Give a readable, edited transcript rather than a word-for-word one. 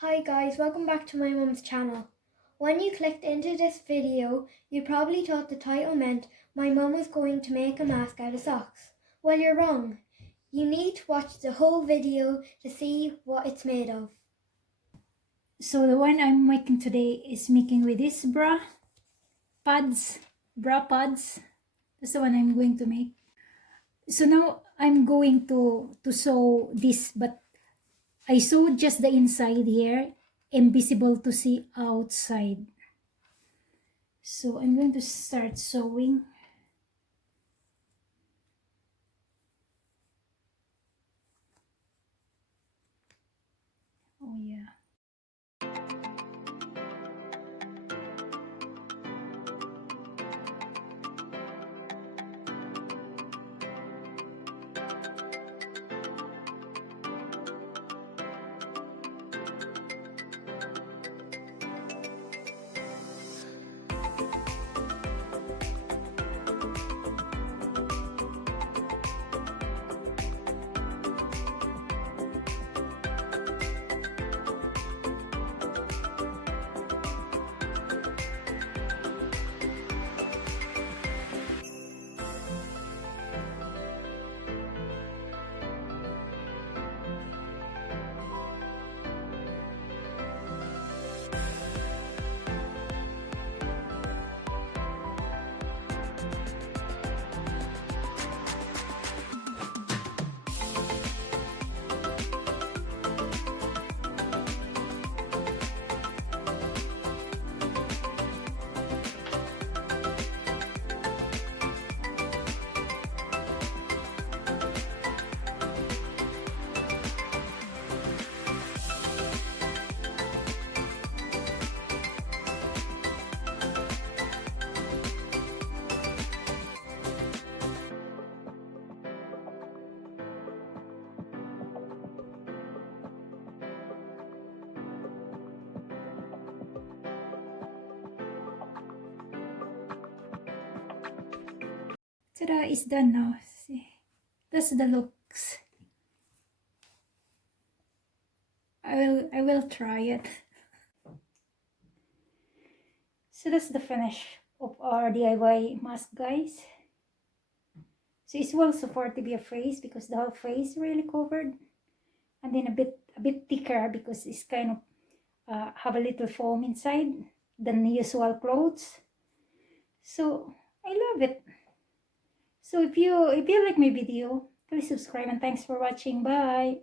Hi guys, welcome back to my mum's channel. When you clicked into this video, you probably thought the title meant my mum was going to make a mask out of socks. Well, you're wrong. You need to watch the whole video to see what it's made of. So the one I'm making today is making with this bra pads. That's the one I'm going to make. So now I'm going to sew this, but I sewed just the inside here, invisible to see outside. So I'm going to start sewing. Oh yeah. Ta-da, it's done now. See, that's the looks. I will try it. So that's the finish of our DIY mask, guys. So it's well supposed to be a phrase because the whole phrase really covered, and then a bit thicker because it's kind of have a little foam inside than the usual clothes. So I love it. So if you like my video, please subscribe and thanks for watching. Bye.